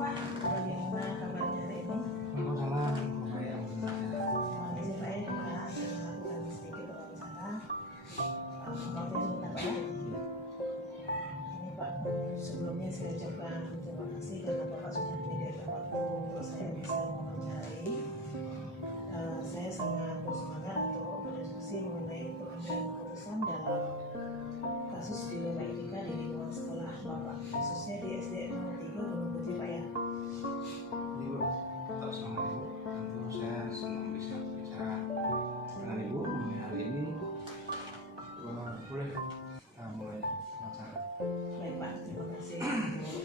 Pak, bagaimana kabarnya hari ini? Waalaikumsalam, baik alhamdulillah. Kondisi Pak ini akan melakukan sedikit wawancara. Waktunya sebentar Pak. Ini Pak, sebelumnya saya ucapkan terima kasih karena Bapak sudah menyediakan waktu untuk saya bisa mewawancarai. Saya sangat bersemangat untuk berdiskusi mengenai pengambilan keputusan dalam kasus dilema etika di lingkungan sekolah Bapak, khususnya di SD 03 Gunung Putri Pak ya. Ibu, tetap semangat Ibu. Tentu saya senang bisa bicara dengan Ibu mengenai hari ini. Boleh kita mulai wawancara. Baik Pak, terima kasih untuk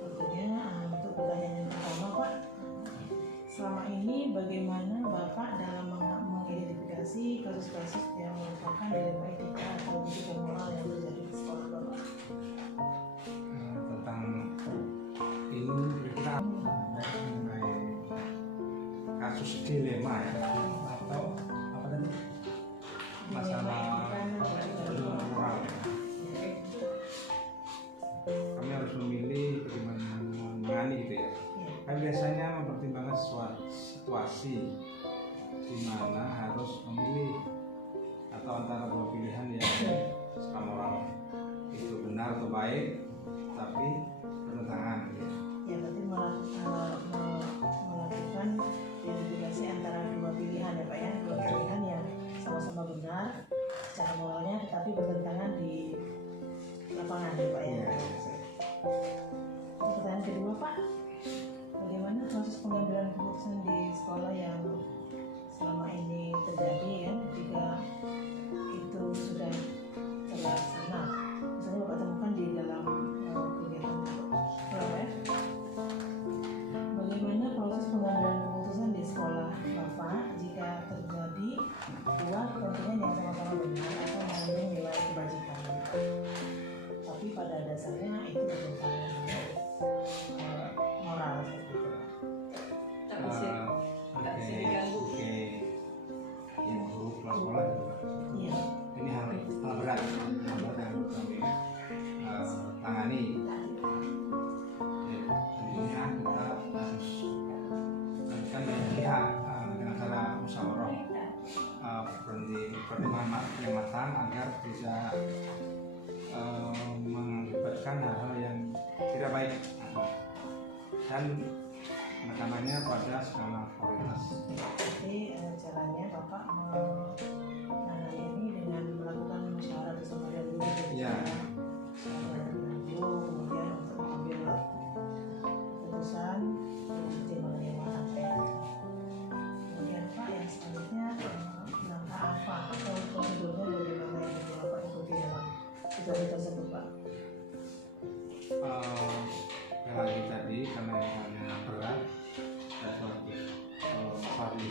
waktunya. Untuk pertanyaan yang pertama Pak, selama ini bagaimana Bapak dalam mengidentifikasi kasus-kasus yang merupakan dilema etika atau etika moral yang terjadi di sekolah Bapak? Tentang ini kira-kira mengenai kasus dilema ya, atau apa tadi, masalah dilema moral ya. Kami harus memilih bagaimana menangani gitu ya. Kan biasanya mempertimbangkan situasi di mana harus memilih atau antara dua pilihan yang secara moral itu benar atau baik tapi bertentangan gitu ya. Ya, berarti melakukan identifikasi antara dua pilihan ya Pak ya, dua pilihan yang sama-sama benar secara moralnya tetapi bertentangan di lapangan ya Pak ya. Untuk pertanyaan kedua Pak, bagaimana proses pengambilan keputusan di sekolah yang selama ini terjadi ya, jika itu sudah terlaksana, misalnya Bapak temukan di dalam kegiatan sekolah ya, bagaimana proses pengambilan keputusan di sekolah Bapak jika terjadi dua kepentingan yang sama-sama benar atau mengandung nilai kebajikan, tapi pada dasarnya itu bertentangan dengan moral seperti itu. Oke. Yang guru kepala sekolah juga. Iya. Ini hal berat yang kami tangani. Tentunya kita harus kan pihak dengan cara musyawarah pertimbangan yang matang agar bisa mengakibatkan hal-hal yang tidak baik dan menekanannya pada skala prioritas. Jadi caranya Bapak menangani ini dengan melakukan musyawarah bersama dengan guru Iya. Kemudian untuk mengambil keputusan pertimbangan yang matang. Kemudian Pak, yang selanjutnya langkah apa atau prosedurnya bagaimana yang Bapak ikuti dalam situasi tersebut Pak? Lagi tadi karena hanya berat dan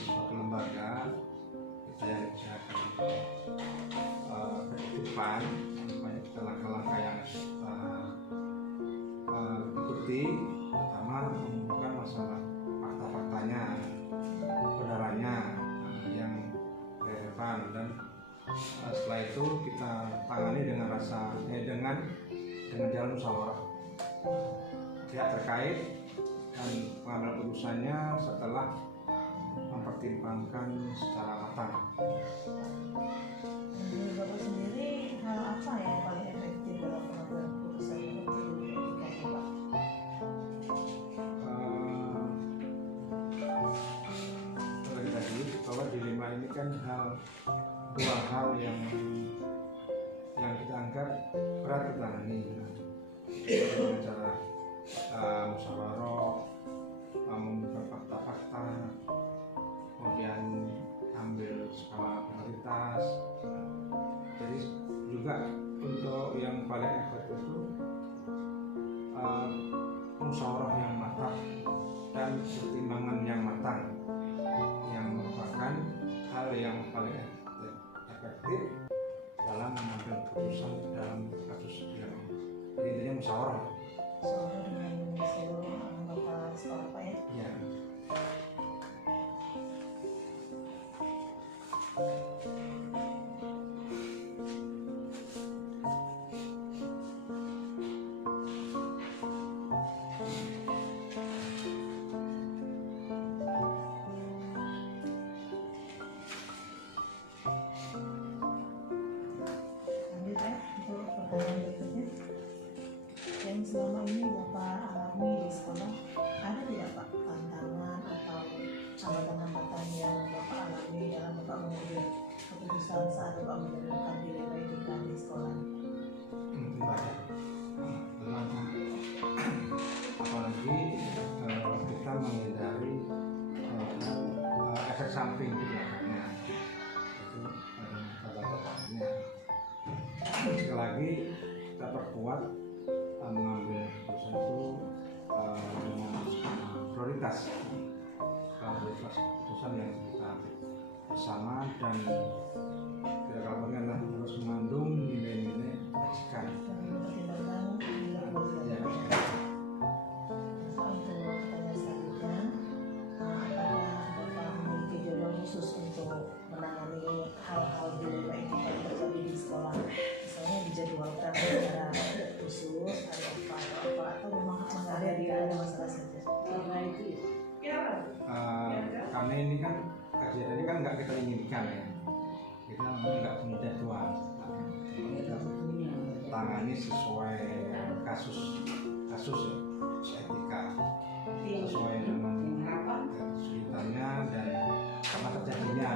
suatu lembaga kita yang usahakan ke depan banyak langkah-langkah yang ikuti, pertama menunjukkan masalah fakta-faktanya, kebenarannya yang relevan, dan setelah itu kita tangani dengan dengan jalan musyawarah pihak terkait dan pengambilan keputusannya setelah mempertimbangkan secara matang. Menurut Bapak sendiri, hal apa yang paling efektif dalam pengambilan keputusan untuk etika ini Pak? Seperti tadi bahwa dilema ini kan dua hal yang kita anggap berat ditangani dengan cara musyawarah, membuka fakta-fakta, kemudian ambil skala prioritas. Jadi juga untuk yang paling efektif itu musyawarah yang matang dan pertimbangan yang matang, yang merupakan hal yang paling efektif dalam mengambil keputusan dalam kasus yang intinya musyawarah. Musyawarah dengan seluruh anggota sekolah Pak ya? Ya. Untuk pertanyaan berikutnya, yang selama ini Bapak alami di sekolah, ada tidak Pak tantangan atau hambatan-hambatan yang Bapak alami dalam Bapak mengambil keputusan saat Bapak menemukan dilema etika di sekolah? Banyak. Apalagi kita menghindari efek samping di belakangnya, itu kata-katanya. Sekali lagi kita perkuat mengambil keputusan itu dengan prioritas keputusan yang kita ambil bersama, dan tidak kalah penting adalah harus mengandung nilai-nilai kebajikan. Dan pertimbangan nilai kebajikan. Untuk pertanyaan selanjutnya, apakah Bapak memiliki jalur khusus untuk menangani hal-hal dilema etika yang terjadi di sekolah? Misalnya dijadwalkan secara khusus atau memang ada masalah saja? Karena ini kan kajian ini kan nggak kita inginkan ya, kita memang nggak punya jadwal, kita tangani sesuai kasus ya, etika sesuai dengan kesulitannya dan karena terjadinya.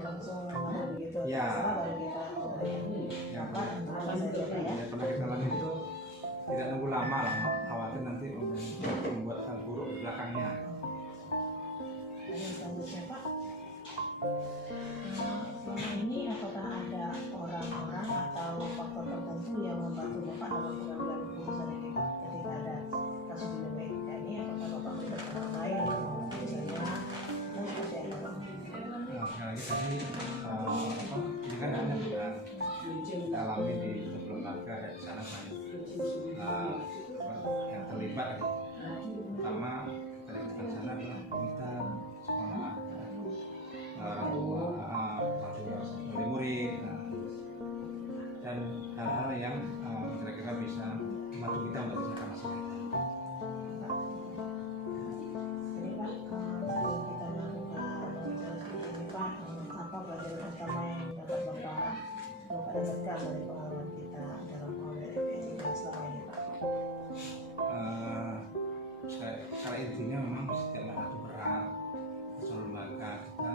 Langsung begitu. Ya. Ya. Ya, pernah kita alami itu tidak nunggu lama lah, khawatir nanti membuat hal buruk di belakangnya. Yang selanjutnya Pak, selama ini apakah ada orang-orang atau faktor tertentu yang membantu Bapak dalam pengambilan keputusan ini Pak? Ketika ada kasus dilema etika ini, apakah Bapak melibatkan orang lain dalam keputusannya? Dan seperti apa Pak? Sekali lagi tadi ini kan hanya kita alami di lembaga dan di sana banyak yang terlibat. Pertama terlibat di sana adalah komite sekolah, orang tua, murid, dan hal-hal yang kira-kira bisa membantu kita untuk menyelesaikan masalah itu. Jadi Pak, sebelum kita melakukan pembicaraan seperti ini Pak, apa pelajaran utama yang dapat Bapak dapatkan dari pengalaman kita dalam mengambil etika selama ini Pak? Secara intinya memang setiap ada itu berat, seluruh lembaga kita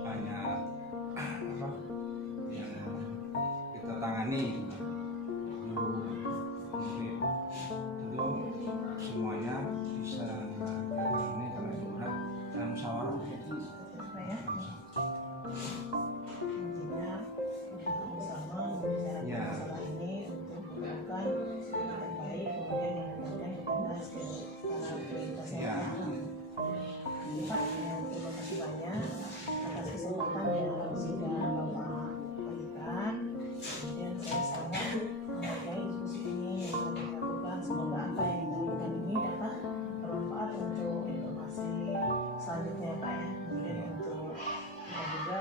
banyak yang kita tangani gitu. Mungkin itu semuanya bisa kita tangani karena itu berat dan musyawarah. Ya. Intinya kita bersama membicarakan masalah ini untuk menemukan yang terbaik, kemudian menempatkan kepada skala prioritasnya. Pak, terima kasih banyak atas kesempatan yang sudah Bapak berikan. Dan saya sangat menghargai diskusi ini yang telah dilakukan. Semoga apa yang kita lakukan ini dapat bermanfaat untuk informasi selanjutnya Pak ya. Kemudian untuk kita juga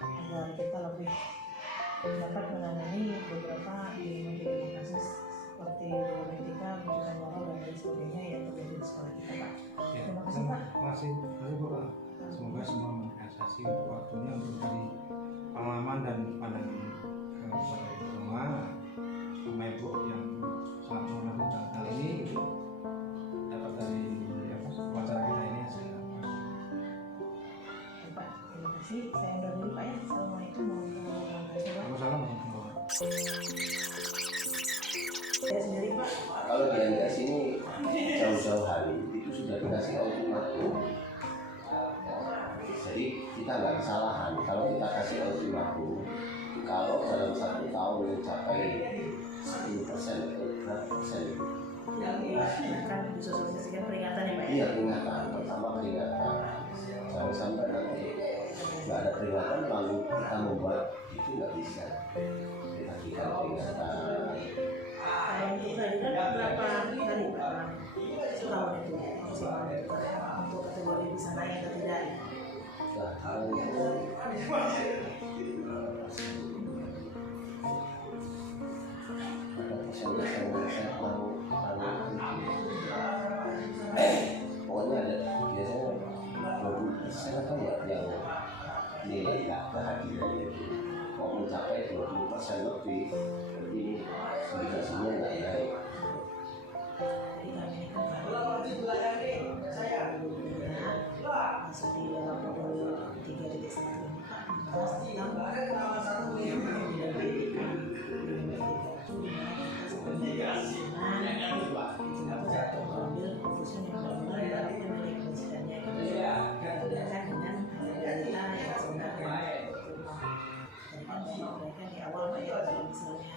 agar kita lebih dapat menangani beberapa dilema kasus seperti dilema etika, pencucian moral dan lain sebagainya yang terjadi di sekolah kita Pak. Ya, Terima kasih Pak. Terima kasih Bapak. Semoga semua mengapresiasi untuk waktunya untuk dari pengalaman dan pandangan kepada semua sama ibu yang sangat melakukan hal ini dapat dari wawancara kita ini. Pak, terima kasih. Saya undur diri Pak ya. Assalamualaikum warahmatullahi wabarakatuh. Assalamualaikum. Saya sendiri Pak. Kalau dia nggak sini jauh-jauh hari itu sudah dikasih ultimatum. Jadi kita nggak kesalahan kalau kita kasih ultimatum. Kalau dalam 1 tahun mencapai 10% atau berapa persen, Kan disosialisasikan peringatan ya Pak ya. iya peringatan. Pertama peringatan. Jangan sampai nanti nggak ada peringatan lalu kita membuat itu nggak bisa. Kita berikan peringatan. Kalau untuk kehadiran berapa hari Pak? Setahun itu maksimal untuk kategori bisa naik atau tidak? Nah, kalau itu ada persen-persen yang saya kurang pokoknya ada biasanya 20% atau ya yang nilai nggak kehadiran itu mau mencapai 20% kalau misalnya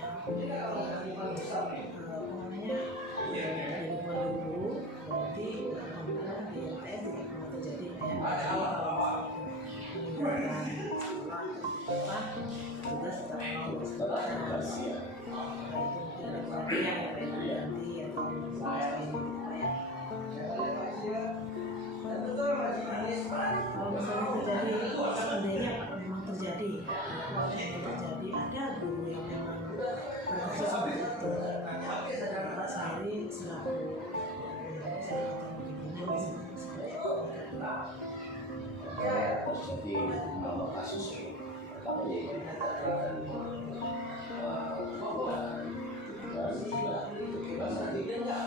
apa namanya dari keluarga dulu berarti alhamdulillah di LTS tidak pernah terjadi tugas tetap mau bersekolah itu yang ganti atau kalau misalnya terjadi sebenarnya memang terjadi ada guru yang memang berkasus seperti itu Bapak sendiri selaku terjadi beberapa kasus pertama yaitu dikatakan ketika nanti kita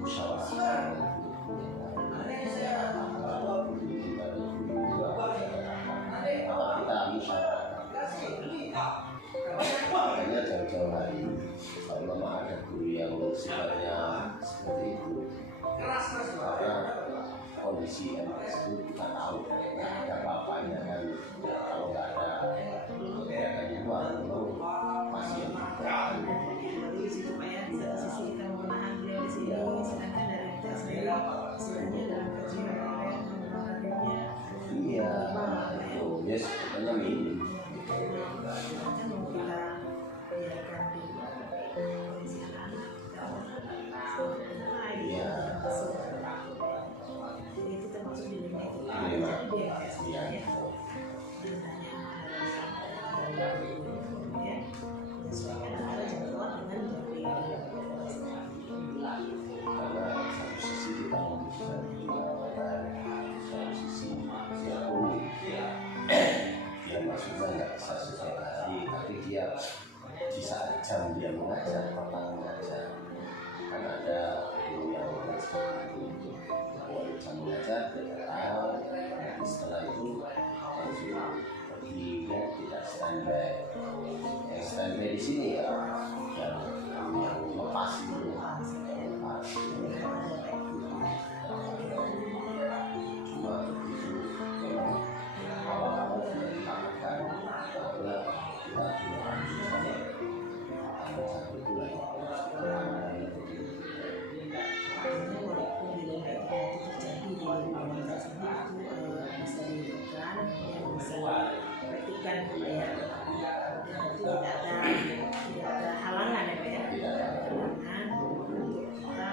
musyawarah kita musyawarah makanya jauh-jauh hari kalau memang ada guru yang sifatnya seperti itu karena kondisi MTS itu kita tahu nggak ada apa-apanya kan kalau nggak ada kegiatan di luar itu pasien di situ Pak ya, di satu sisi kita mau menahan beliau di sini sedangkan dari MTS sendiri istilahnya dalam kajian menahannya iya ya sebenarnya minim kan mau kita biarkan di kondisi anak iya itu termasuk di lima itu iya karena satu sisi kita membutuhkan satu sisi dia pun dia maksudnya nggak bisa setiap hari tapi dia di saat jam dia mengajar patah mengajar kan ada guru yang mengajar bahwa jam mengajar dia tahu setelah itu langsung pergi ya tidak standby yang standby di sini ya yang lepas itu cuma itu memang awal-awal sudah dikatakan bahwa kita cuma sama satu bulan praktikan ya tidak ada halangan ya Pak ya tidak ada halangan untuk kita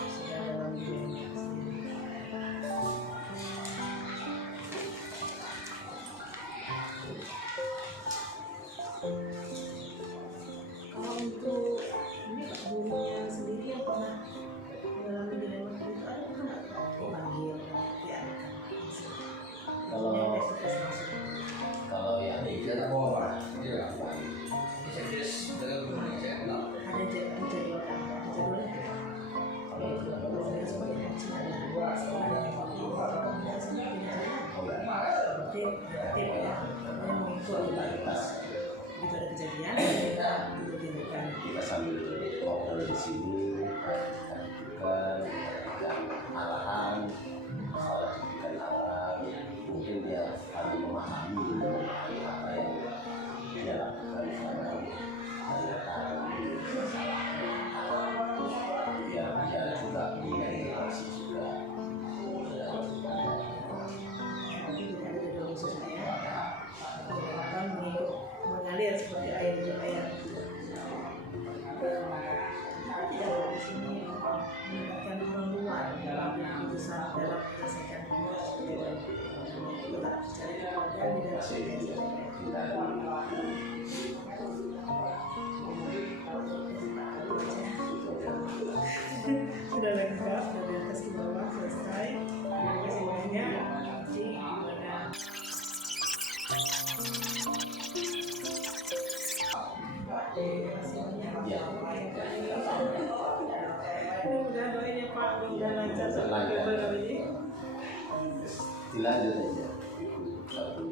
sudah dalam dirinya sendiri. Kalau untuk ini gurunya sendiri yang pernah mengalami dilema itu ada nggak panggil ya kalau yang itu ada jadwalkan kita sambil ngobrol di sini kita dan arahan masalah diberikan arahan mungkin dia akan memahami apa yang dia lakukan sekarang dan dia juga mengingatasi juga mengalir seperti air di air. Tidak di sini melibatkan orang luar dalam keputusan dalam menyelesaikan tetap cari keluarga tidak sudah lengkap dari atas ke bawah selesai. Terima kasih banyak. Nanti gimana? Mudah-mudahan doanya Pak, mudah lancar sampai ini. dilanjut aja satu